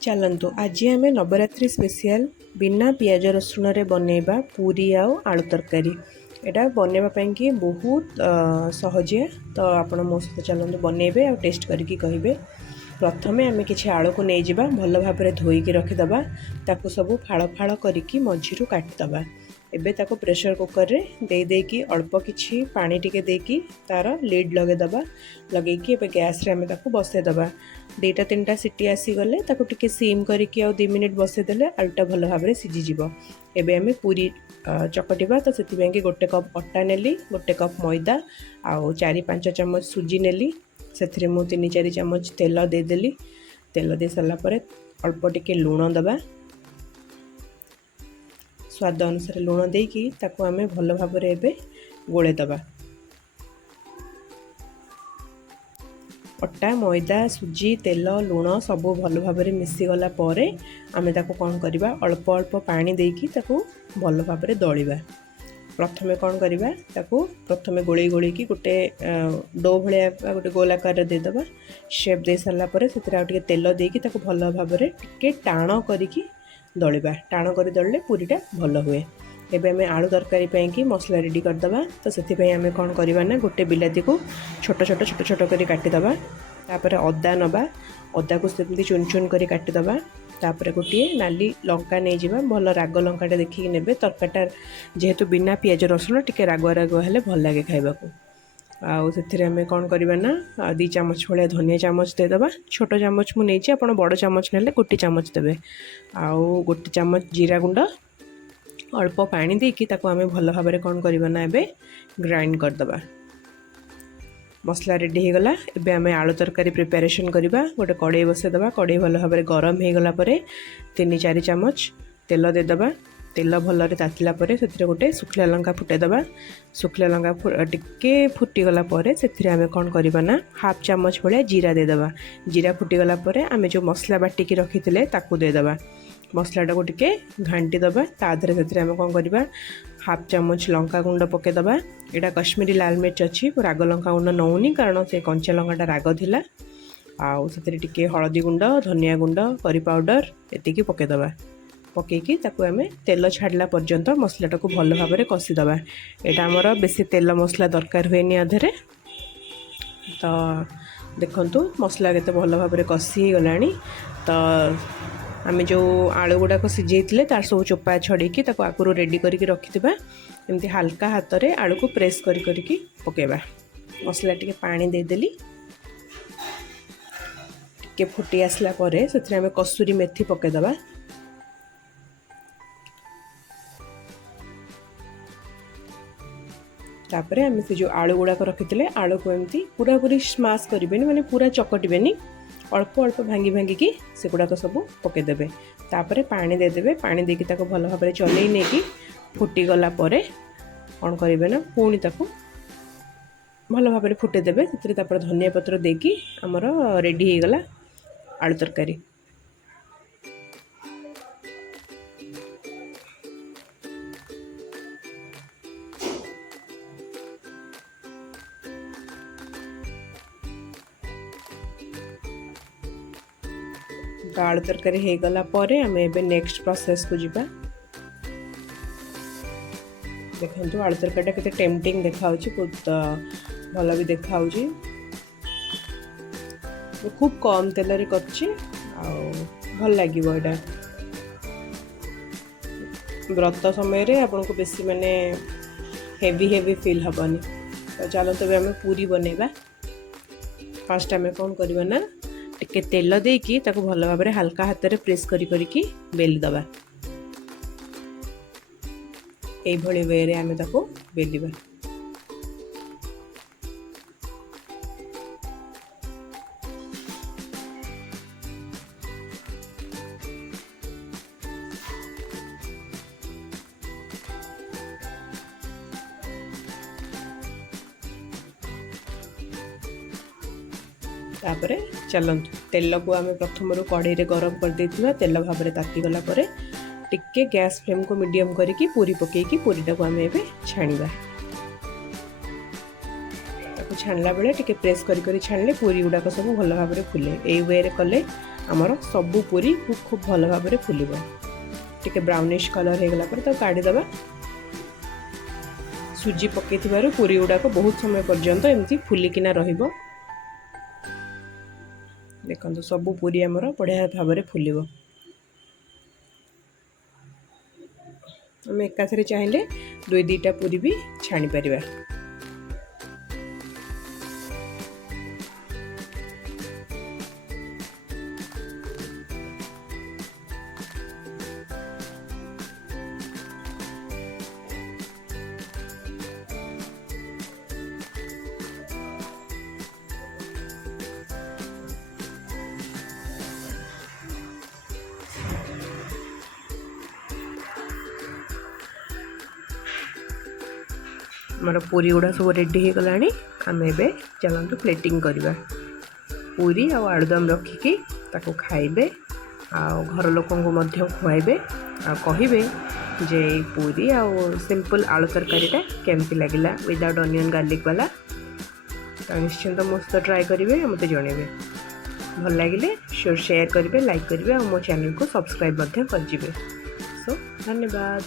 चलतु आज आम नवरात्रि स्पेशल बिना पियाज रसुण रे बनैबा पूरी आउ आलू तरकारी। एटा बनैबा बहुत सहजिया। तो आपण मो सहित चलतु बनैबे आ टेस्ट करके कहिबे। प्रथमे आम किसी आलू को नहीं जावा भल भाव धोईकी रखिदबा। ताकू सब फाड़ फाड़ करिकी मझिरु काटिदबा। एबे ताको प्रेशर कुकर रे दे देकी अल्प किछि पानी टिके देकी तार लिड लगेदबा। लगेकी एबे गैस रे आम ताको बसैदबा। 2-3टा सीटी आसीगले ताको टिके सिम करिकी आ 2 मिनिट बसैदेले आलूटा भल भाव सीझी जीवो। एबे आम पूरी चकटिबा। तो से गोटे कप अटा नेली, गोटे कप मैदा आउ 4-5 चम्मच सुजी नेली। से मु 3-4 चम्मच तेल देदेली। तेल दे सारा पर अल्प टिके लुण दबा। स्वाद अनुसार लुण देकी ताको आमे भल भाव एबे गोले दबा। अटा मैदा सुजी तेल लुण सब भल भाव मिसीगला आमे ताको कौन करवा अल्प अल्प पानी देकी ताको भल भाव दलिबा। प्रथमे कौन करवा ताको प्रथमे गोले गोले की गोटे डो भलिया गोटे गोल आकार देदबा। शेप दे सारा पर से तेल देकी ताको भल भाव टिके टाण करिकी दलिबा। टाण करी दलिले पूरीटा भल हुए। एबे आमे आलू तरकारी पैंकी मसला रेडी करदबा। तो से आमे कौन करवा ना गोटे बिलाती को छोट छोट छोट छोट करी काटिदबा। तापर अदा नबा। अदा को सेमती चुन चुन करी काटिदबा। तापर गोटे नाली लंका नहीं जावा भल राग लंकाटा देखिकी नेबे। तरकारीटा जेहेतु बिना पियाज रसुण टिके रागुआ रागुआ हेले भल लागे खाइबाकू। आउ से आमे कौन करवा ना 2 चामच भाया धनिया चामच देदबा। छोट चामच मु नहीं आपण बड़ चामच नेले 1 चामच देबे। आउ 1 चामच जीरा गुंड अल्प पानी देकी ताको आमे भल भाव कौन करवा ना एबे ग्राइंड करदबा। मसला रेडी हो गला। एबे आमे आलू तरकारी प्रिपरेशन करवा। गोटे कड़ाई बसैदबा। कड़ाई भल भाव गरम हो गला परे 3-4 चामच तेल देदबा। तेल भल तातिला परे से गोटे सुखला लंका फुटेदबा। सुखला लंका टिके फुटीगला परे से आमे कौन करवा ना 1/2 चामच भाया जीरा देदबा। जीरा फुटीगला परे आमे जो मसला बाटिकी रखिथिले ताकू देदबा। मसलाटा को टिके घांटी दबा। ताधरे से आमे कौन करवा 1/2 चामच लंका गुंड पकेदबा। एटा कश्मीरी लाल मिर्च अच्छी राग लंका गुंड नौनी कारण से कंचा लंकाटा राग थिला। आउ से टिके हलदी गुंड धनिया गुंड करी पाउडर एतिकी पकेदबा। पकईकी ताकू आमे तेल छाड़ला पर्यंत मसलाटा को भल भाव कषिदबा। एटा हमर बेसी तेल मसला दरकार हुएनी अधरे। तो देखंतु मसला केते भल भाव कषि गलानी। तो आमे जो आलू गुड़ाक सिझे तार सब चोपा छड़ेकी ताको आगुरी रेडी करके रखिथिबा। एमती हल्का हाथ रे आलू को प्रेस करिकी पकेबा। मसला टिके पानी देदेली। टिके फुटी आसला परे से आमे कसूरी मेथी पकेदबा। तापरे आमे से जो आलू गुड़ाक रखिथिले आलू को एमती पूरा पूरी स्माश करिबेनी माने पूरा चकटिबेनी। अल्प अल्प भांगी भांगी की से गुड़ाक सब पकेदेबे। तापरे पानी देदेबे। पानी देकी ताको भल भाव चलई नेकी फुटी गला परे कौन करिबे ना पुणी ताको भल भाव फुटेदेबे। से तापर धनिया पत्र देकी हमर रेडी हो गला आलू तरकारी। तो आलू तरकारी हो गला परे आमे एबे नेक्स्ट प्रोसेस को जिबा। देखंतु आलू तरकारीटा केते टेम्पटिंग देखाउची बहुत भल भी देखाउची। खूब कम तेल रे करची आ भल लागिवो। एटा व्रत समय रे आपन को बेसी माने हेवी फील हबनी। तो चलो तबे आमे पूरी बनेबा। फर्स्ट आमे कोन करबा ना टिके तेल देकी ताको भल भाव हल्का हाथ रे प्रेस करिकी बेली दबा। एई भली वे रे आमे ताको बेलिबा। तापरे चलतु तेल को आम प्रथम कढ़ई रे गरम कर देथिबा। तेल भाव ताती गला परे टिके गैस फ्लेम को मीडियम करिकी पूरी पकेकी पूरीटा को आम एबे छाणीबा। ताको छाणला बेले टिके प्रेस करी छाणले पूरी गुड़ाक सब भल भाव फुले। एई वे रे कले आमर सबू पूरी खूब भल भाव फुल टिके ब्राउनिश कलर हो गला तो काढ़ीदबा। सुजी पकई पूरी गुड़ाक बहुत समय पर्यंत एमती फुलिकिना रहिबो। देखो सबू पूरी आमर बढ़िया भाव फुल आम एकाथरे चाहिए 2-2टा पूरी भी छाणी परिबा। हमार पूरी गुड़ा सब रेडी हो गला। आम ए चलतु प्लेटिंग करवा। पूरी आलुदम रखिकी ताको खाइबे आ घर लोक खुआइबे आ कहिबे जे पूरी आ सिंपल आलू तरकारीटा केमती लगिला विदाउट अनियन गार्लिक वाला। तो निश्चिंत मो सहित ट्राए करेंगे मत जनइबे। भल लगे शेयर करेंगे, लाइक करेंगे और मो चैनल को सब्सक्राइब कर। सो धन्यवाद।